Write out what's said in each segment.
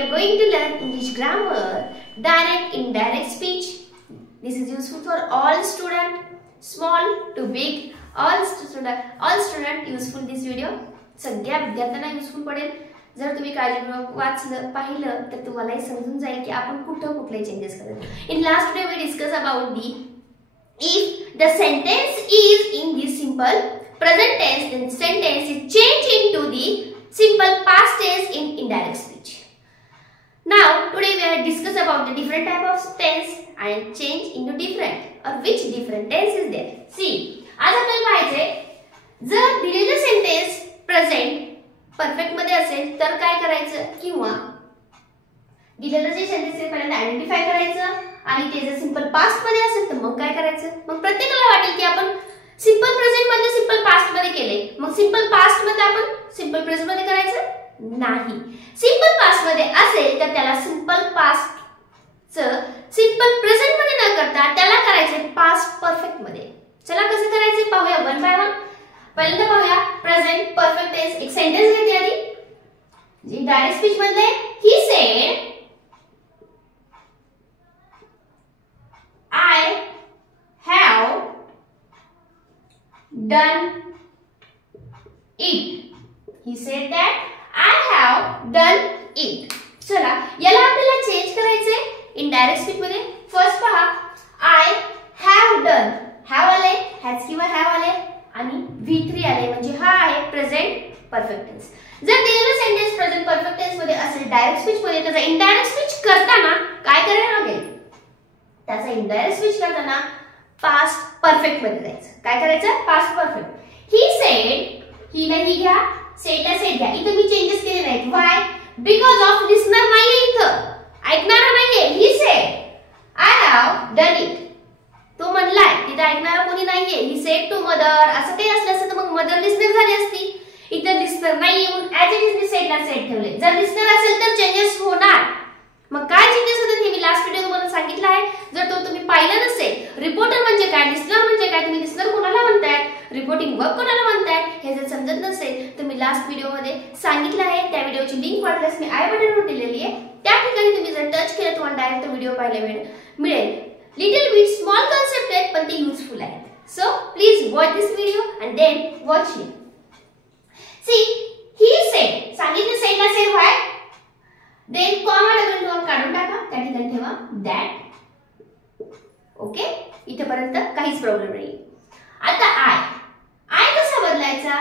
are going to learn English grammar, direct, indirect speech. This is useful for all student, small to big, all student useful this video. सगळ्या विद्यार्थ्यांना useful पडेल. जर तुम्ही काळजीपूर्वक वाचलं पाहिलं तर तुम्हाला हे समजून जाईल की आपण कुठले चेंजेस करतो. In last video we discussed about the if the sentence is in the simple present tense, then sentence is changed into the simple past tense in indirect speech. Now today we are discuss about the different type of tense and change into different or which different tense is there. See, आज आपल्याला पाहायचे जर दिलेलं sentence present perfect मध्ये असेल तर काय करायचं किंवा दिलेलं जे सेंटेन्स आहे पहिल्यांदा आयडेंटिफाय करायचं आणि ते जर सिंपल पास्ट मध्ये असेल तर मग काय करायचं. मग प्रत्येकाला वाटेल की आपण सिंपल प्रेझेंट मध्ये सिंपल पास्ट मध्ये केले, मग सिंपल पास्ट मध्ये आपण सिंपल प्रेझेंट मध्ये करायचं नाही. सिंपल पास्ट मध्ये असेल तर त्याला सिंपल पास्ट च सिंपल प्रेझेंट मध्ये न करता त्याला करायचे पास्ट परफेक्ट मध्ये. चला कसं करायचं पाहूया वन बाय वन. पहिल्यांदा पाहूया प्रेझेंट परफेक्ट टेन्स. एक सेंटेन्स घेते आधी जी डायरेक्ट स्पीच मध्ये he said I have done it. He said that I have done it. चला याला आपल्याला चेंज करायचे इनडायरेक्ट स्पीच मध्ये. फर्स्ट पहा I have done. have आले, has किंवा have आले आणि V3 आले म्हणजे हा आहे प्रेझेंट परफेक्ट टेन्स. जर दिलेलं सेंटेन्स प्रेझेंट परफेक्ट टेन्स मध्ये असेल डायरेक्ट स्पीच मध्ये तर इनडायरेक्ट स्पीच करताना काय करायला लागेल. त्याचा इनडायरेक्ट स्पीच करताना पास्ट परफेक्ट मध्ये जायचं. काय करायचं पास्ट परफेक्ट. ही सेड हिला ही घ्या, सेडला सेड घ्या. इथे मी चेंजेस केले नाहीत. व्हाय? बिकॉज ऑफ लिसनर नाहीये इथं, ऐकणारा नाहीये. He said I have done it. तो म्हणलाय, तिथे ऐकणारा कोणी नाहीये. He said to mother. असं काही असलं असतं तर मग मदर लिसनर झाली असती. इथे लिसनर नाहीये म्हणून ऍज इट इज मी सेडला सेड ठेवले. जर लिसनर असेल तर चेंजेस होणार. मग काय चेंजेस होतात हे मी लास्ट व्हिडिओ तुम्हाला सांगितलं आहे. जर तो तुम्ही पाहिलं नसेल, रिपोर्टर म्हणजे काय, लिसनर म्हणजे काय, तुम्ही लिसनर कोणाला म्हणताय, रिपोर्टिंग वर्क कोणाला म्हणताय हे जर समजत नसेल तर मी लास्ट व्हिडिओ मध्ये सांगितलं आहे. त्या व्हिडिओची लिंक वाटल्यास मी आय बटनवर दिलेली आहे. त्या ठिकाणी तुम्ही जर टच केलं तुम्हाला डायरेक्ट व्हिडिओ पाहायला मिळेल. लिटिल बिट स्मॉल कन्सेप्ट आहेत पण ते युजफुल आहेत. So please watch this video and then watch him. See he said, सांगितलं सेडला said why, then comma double two काढून टाका, त्या ठिकाणी ठेवा दॅट. ओके, इथेपर्यंत काहीच प्रॉब्लेम नाही. आता आय कसा बदलायचा,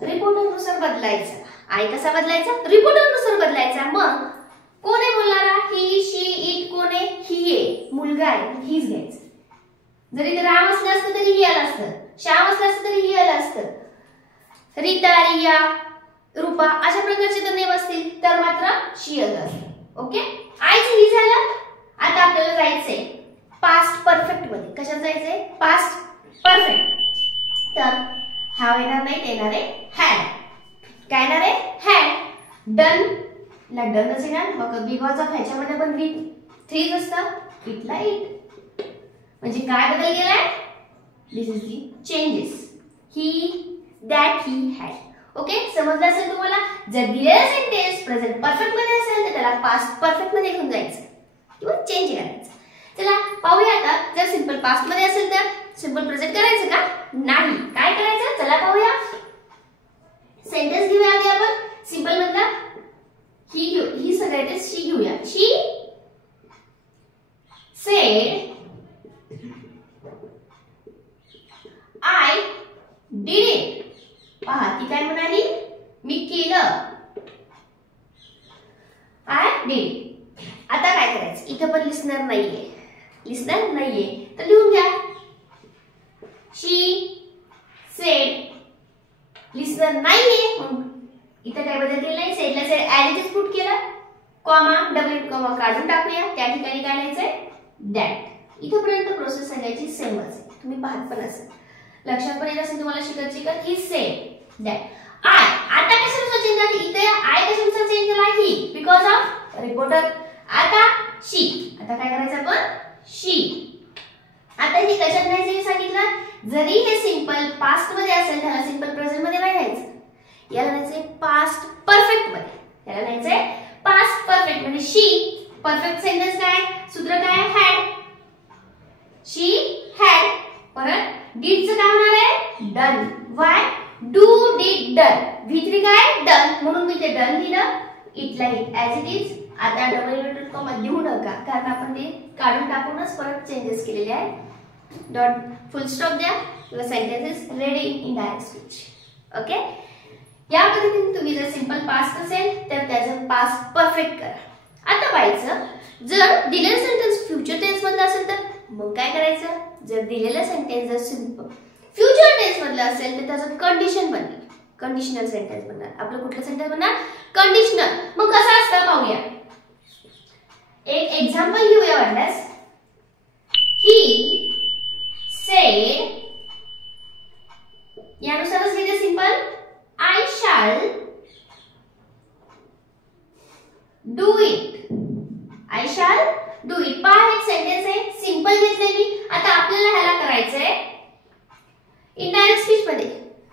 रिपोर्टर नुसार बदलायचा. आय कसा बदलायचा, रिपोर्टर नुसार बदलायचा. मग कोण आहे बोलणारा, ही शी इट. कोण आहे, ही आहे, मुलगा आहे, हीच घ्यायचं. जरी ते राम असलं असतं तरी ही आलं असतं, श्याम असलं असतं तरी ही आलं असतं. रीता, रिया, रूपा अशा प्रकारचे जर नेम असतील तर मात्र शी आलं असतं. ओके, आयचं ही झालं. आता आपल्याला जायचंय पास्ट परफेक्ट मध्ये. कशात जायचंय, पास्ट परफेक्ट. तर हॅव येणार नाही, येणार आहे हॅड. काय येणार आहे, हॅड. डन ला डनच येणार. मग बिकॉज ऑफ ह्याच्यामध्ये पण V3 असतं, इथला इट. म्हणजे काय बदल गेलाय, this is the changes. He, that, he, had. Okay, समजलं असेल तुम्हाला. जर दिलेला सेंटेन्स प्रेझेंट परफेक्ट मध्ये असेल तर त्याला पास्ट परफेक्ट मध्ये घेऊन जायचं किंवा चेंज करायचं. चला पाहूया आता. जर सिंपल पास्ट मध्ये असेल तर सिंपल प्रेझेंट करायचं का, नाही. काय करायचं, चला पाहूया. सेंटेन्स घेऊया आधी आपण. सिंपल मधला ही घेऊ, ही सगळ्यात शी घेऊया. शी सेड आय डिड इट. पहा ती काय म्हणाली, मी केलं, आय डिड. आता काय करायचं, इथं पण लिसनर नाहीये, लिसनर नाहीये तर लिहून घ्या. शी सेड, लिसनर नाहीये म्हणून इथं काय बदल केला नाही. सेडला said as it is put केलं, कॉमा डबल कॉमा काढून टाकूया. त्या ठिकाणी काय लिहायचंय, दॅट. इथपर्यंत प्रोसेस सगळ्याची सेमच आहे, तुम्ही पाहत पण असेल. लक्षात पण येत असेल तुम्हाला शिकायची का, ही सेड दॅट. आय आता कशानुसार चेंज झाली, इथे आय कशानुसार चेंज झाला, ही, बिकॉज ऑफ रिपोर्टर. आता शी, आता काय करायचं आपण, शी. आता हे कशात घ्यायचं हे सांगितलं. जरी हे सिंपल पास्ट मध्ये असेल त्याला सिंपल प्रेझेंट मध्ये नाही घ्यायचं. याला न्यायचंय पास्ट परफेक्ट मध्ये. याला न्यायचंय पास्ट परफेक्ट म्हणजे शी. परफेक्ट सेंटेन्स काय सूत्र काय हॅड. She had. परत डीडचं काय होणार आहे done. Why do did done. V3 काय डन म्हणून मी ते डन लिहिलं. It like as it is. आता डबल इन्व्हर्टेड कॉमा देऊ नका कारण आपण ते काढून टाकूनच परत चेंजेस केलेले आहेत. डॉट फुल स्टॉप द्या. Your sentence is ready in direct speech. Okay. या पद्धतीने तुम्ही जर सिंपल पास्ट असेल तर त्याचं पास्ट परफेक्ट करा. आता पाहायचं जर दिलेलं सेंटेन्स फ्युचर टेन्स मधलं असेल तर मग काय करायचं. जर दिलेलं सेंटेन्स जर सिंपल फ्युचर टेन्स मधलं असेल तर त्याचं कंडिशन बनणार. कंडिशनल सेंटेन्स बनणार. आपलं कुठलं सेंटेन्स बनणार कंडिशनल. मग कसं असतं पाहूया. एक एक्झाम्पल घेऊया वाटल्यास. ही सेड. यानुसारच लिहिते simple. I shall do it. I shall do it. पहा एक सेंटेन्स आहे सिंपल घेतले मी. आता आपल्याला ह्याला करायचंय इनडायरेक्ट स्पीच मध्ये.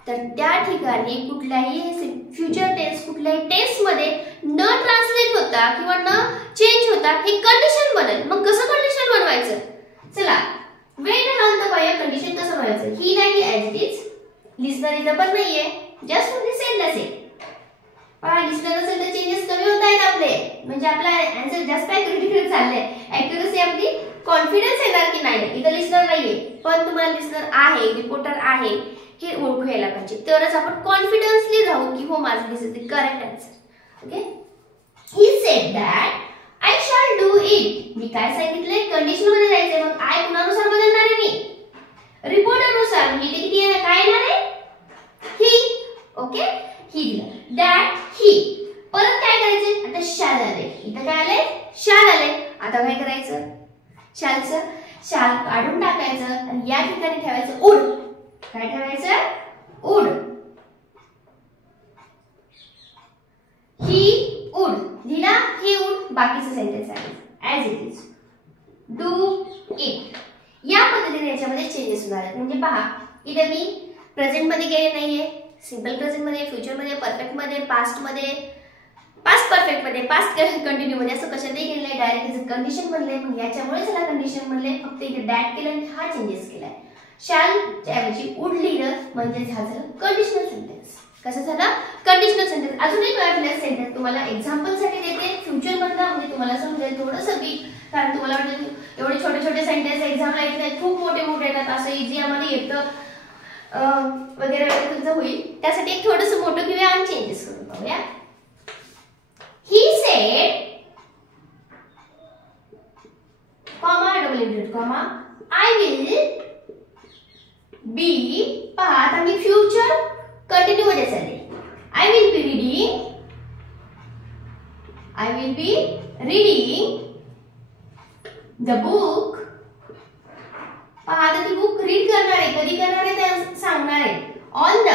तर त्या ठिकाणी कुठल्याही फ्युचर टेन्स कुठल्याही टेन्स मध्ये न ट्रान्सलेट होता किंवा न चेंज होता हे कंडिशन बनेल. मग कसं कंडिशन बनवायचं चला वेळ न घालता पाहिजे. कंडिशन कसं बनवायचं. ही नाही ॲज इट इज. लिस्नर इथं पण नाहीये जस्ट ओनली सेड असेल. पहा लिस्नर असेल तर चेंजेस कमी होत आहेत आपले. म्हणजे आपला आन्सर जास्त ॲक्युरेट चाललंय. ॲक्युरसी आपली कॉन्फिडन्स येणार की नाही. इथं लिस्नर नाहीये पण तुम्हाला लिस्नर आहे रिपोर्टर आहे हे ओळखू यायला पाहिजे. तरच आपण कॉन्फिडन्सली राहू की हो माझं this is the correct answer. Okay. He said that I shall do it. मी काय सांगितले कंडिशन मध्ये जायचंय. मग आय कुणानुसार बदलणार आहे मी रिपोर्टरनुसार. म्हणजे इथे किती आहे काय येणार आहे ही. ओके. ही दिलं दॅट ही. परत काय करायचं आता शॅल आले. इथं काय आले शॅल आले. आता काय करायचं शॅलचं शॅल काढून टाकायचं आणि या ठिकाणी ठेवायचं उड. काय ठेवायचं उड. ही उड लिहिला. ही उड बाकीचं सेंटेन्स आहे as it is. Do it. या पद्धतीने याच्यामध्ये चेंजेस होणार आहेत. म्हणजे पहा इथे मी प्रेझेंट मध्ये गेले नाहीये. सिंपल प्रेझेंट मध्ये फ्युचर मध्ये परफेक्ट मध्ये पास्ट मध्ये पास्ट परफेक्ट मध्ये पास्ट कंटिन्यू मध्ये असं कशातही गेलेलं आहे. डायरेक्ट कंडिशन बनले. मग याच्यामुळे त्याला कंडिशन बनले. फक्त इथे डॅट केलं आणि हा चेंजेस केलाय. शॅल ऐवजी उड लिहिलं म्हणजे झालं कंडिशनल सेंटेन्स. कसं झालं कंडिशनल सेंटेन्स. अजून एक वेळा सेंटेन्स तुम्हाला एक्झाम्पल साठी देते फ्युचर मधला म्हणजे तुम्हाला समजेल थोडंसं बी. कारण तुम्हाला वाटतं एवढे छोटे छोटे सेंटेन्स एक्झामला येत नाहीत खूप मोठे मोठे येतात. असं इझी आम्हाला येतं वगैरे वगैरे तुमचं होईल. त्यासाठी एक थोडंसं मोठं घेऊया आणि चेंजेस करून पाहूया. He said comma double inverted comma I will be. पहा आता मी फ्युचर कंटिन्यू मध्ये चालले. I will be reading. I will be reading the book. पहा आता ती बुक रीड करणार आहे. कधी करणार आहे ते सांगणार आहे. On the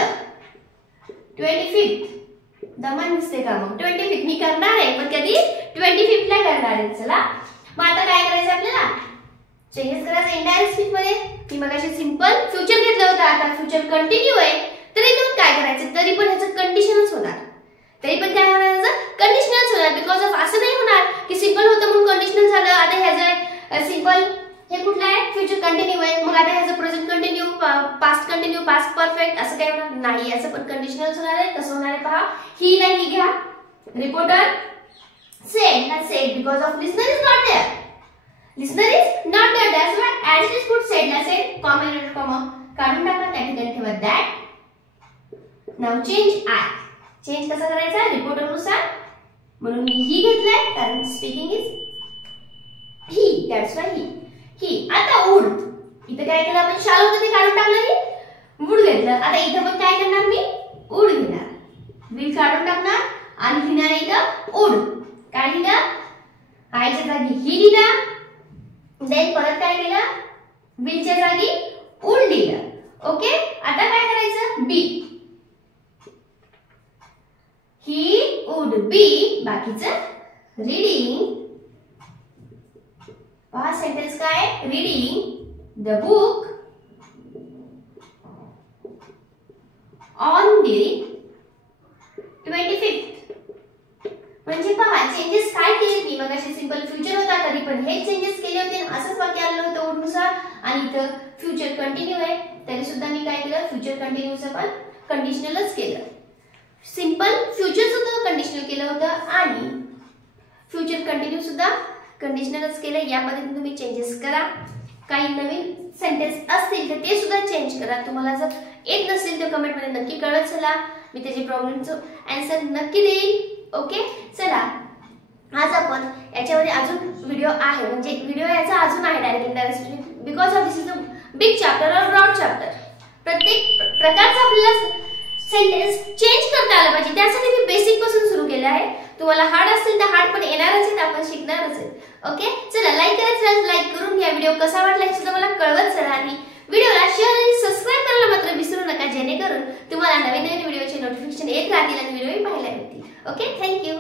25th. दमन दिसते का मग 25th मी करणार आहे पण कधी 25th ला करणार आहे. चला मग आता काय करायचं आपल्याला चेंजेस करायचं इनडायरेक्ट स्पीच मध्ये. मी मगाशी सिंपल फ्युचर घेतलं होतं. आता फ्युचर कंटिन्यू आहे तरी पण काय करायचं तरी पण ह्याचं कंडिशनच होणार. तरी पण काय होणार ह्याचं कंडिशनच होणार. बिकॉज ऑफ असं नाही होणार की सिंपल होतं म्हणून कंडिशनल झालं. आता ह्याचं सिंपल हे कुठलं आहे फ्युचर कंटिन्यू आहे. मग आता ह्याचं present continue continue past perfect असं काय होणार नाही. याचं पण कंडिशनल होणार आहे. कसं होणार आहे पहा. ही ला ही घ्या. रिपोर्टर सेड ना said because of listener is not there. Listener is not there that's why as it is put said ला सेड कॉमा इन्व्हर्टेड कॉमा काढून टाका. त्या ठिकाणी ठेवा that. Now change I. Change कसा करायचा रिपोर्टर नुसार. म्हणून मी ही घेतलाय कारण speaking is he that's why he. ही आता उड. इथे काय केलं आपण शाल होतं ते काढून टाकलं मी उड घेतलं. आता इथं पण काय करणार मी उड घेणार. विल काढून टाकणार आणि लिहिणार इथं उड. काय लिहिलं आयच्या जागी ही लिहिलं. देन परत काय केलं विलच्या जागी उड लिहिलं. ओके. आता काय करायचं बी. ही वुड बी बाकीचं रीडिंग. पहा सेंटेन्स काय reading the book on the 25th. म्हणजे पहा चेंजेस काय काय केले मी मगाशी सिंपल फ्युचर होता तरी पण हे चेंजेस केले होते असंच वाक्य आलं होतं ओडनुसार आणि इथं फ्युचर कंटिन्यू आहे तरी सुद्धा मी काय केलं फ्युचर कंटिन्यूचं पण कंडिशनलच केलं सिंपल फ्युचर सुद्धा कंडिशनल केलं होतं आणि फ्युचर कंटिन्यू सुद्धा कंडिशनलच केलं या पद्धतीने तुम्ही चेंजेस करा काही नवीन सेंटेन्स असतील तर ते सुद्धा चेंज करा तुम्हाला जर येत नसेल तर कमेंट मध्ये नक्की कळत चला मी त्याची प्रॉब्लेमचं आन्सर नक्की देईल ओके चला आज आपण याच्यामध्ये अजून व्हिडिओ आहे म्हणजे व्हिडिओ याचा अजून आहे direct indirect because of this is a big chapter और ब्रॉड चॅप्टर प्रत्येक प्रकारचा आपल्याला सेंटेन्स चेंज करता आला पाहिजे त्यासाठी मी बेसिक पासून सुरू केलं आहे तुम्हाला हार्ड असेल तर हार्ड पण येणारच आहे आपण शिकणारच आहे ओके चला लाईक करायचं लाईक करून घ्या व्हिडिओ कसा वाटला हे सुद्धा मला कळवत चला आणि व्हिडिओला शेअर आणि सबस्क्राइब करायला मात्र विसरू नका जेणेकरून तुम्हाला नवीन नवीन व्हिडिओचे नोटिफिकेशन येत राहतील आणि व्हिडिओही पाहायला मिळतील ओके थँक्यू